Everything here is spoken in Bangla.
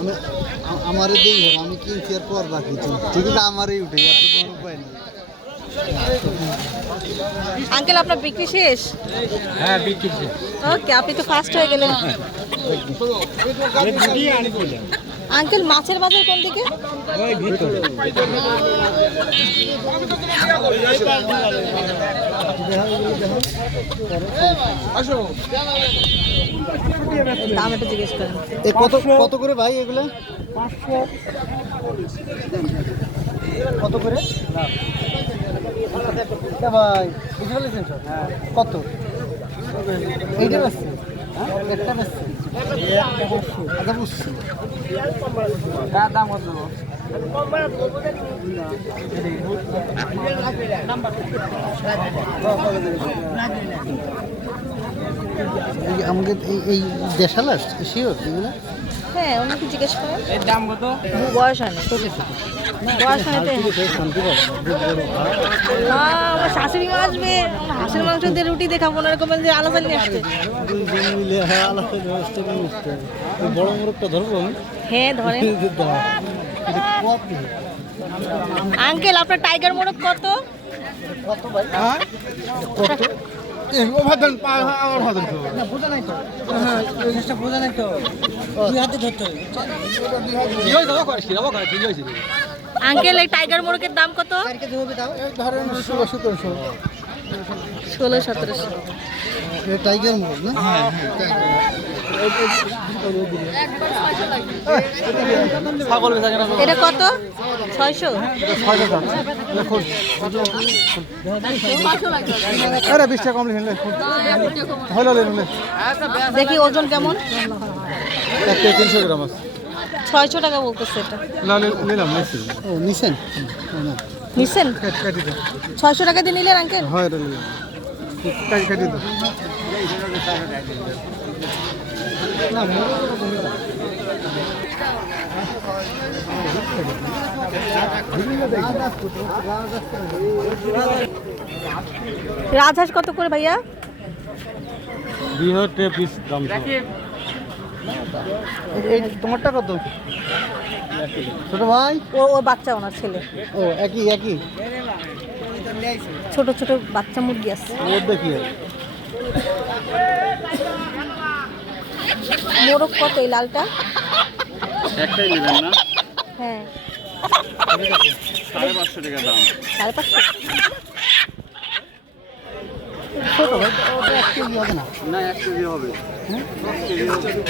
আমি আমারে দেই আমি কিনছি আর পর বাকি ঠিক আছে আমারই উঠে এত কোনো উপায় নেই। আঙ্কেল আপনার বিক্রি শেষ? হ্যাঁ বিক্রি শেষ। ওকে, আপনি তো ফার্স্ট হয়ে গেলেন। আঙ্কেল মাছের বাজার কোন দিকে? ওই ভিতরে। দাম একটু জিজ্ঞেস করেন। এ কত কত করে ভাই এগুলো? 500 কত করে ভাই বুঝতে পারছেন স্যার? হ্যাঁ কত এইটা আছে একটা আছে আচ্ছা বুঝছি দাম কত? আমাকে এই দেশাল শিওর এগুলো হ্যাঁ, ওনাকে জিজ্ঞেস করেন। এর দাম কত? বয়স হয়নি, বয়স হয়নি। শান্তি পাবো আমার শাশুড়ি মা আসবে, হাঁসের মাংস দিয়ে রুটি দেখাবো, না এরকম যে আলাদা নিয়ে আসবে। মিলে হ্যাঁ আলাদা ব্যবস্থা করে নিতে হবে। বড় মোরগটা ধরবো আমি হ্যাঁ ধরেন। আঙ্কেল আপনার টাইগার মোরগ কত? কত ভাই কত বোঝা নাই তো হ্যাঁ বোঝা নাই তো দুই হাতে ধরতে হবে। আঙ্কেল এই টাইগার মোরগের দাম কত? ধরেন 16-1700 16-1700। টাইগার মোরগ না? এটা কত? 600? আরে 20 টাকা কম লিখেন হলো দেখি ওজন কেমন? 300 গ্রাম আছে 600 টাকা বলতেছে এটা। না নিলাম ও নিছেন নিছেন? কাটি দাও 600 টাকা দিয়ে নিলেন আঙ্কেল? হয় এটা নিলাম কাটি দাও না রাজহাঁস কত করে ভাইয়া? 2000 টাকা পিস দাম এই তোমারটা কত ছোট ভাই? ও ও বাচ্চা, ওনার ছেলে। ও একই একই ছোট ছোট বাচ্চা মুরগি আছে। ওর দেখি মোরগ কত এই লালটা? একটাই নেবেন না? হ্যাঁ 550 টাকা দাম। 550? ছোট ভাই ওটা 1 কেজি হবে না না 1 কেজি হবে। 10 কেজি হবে।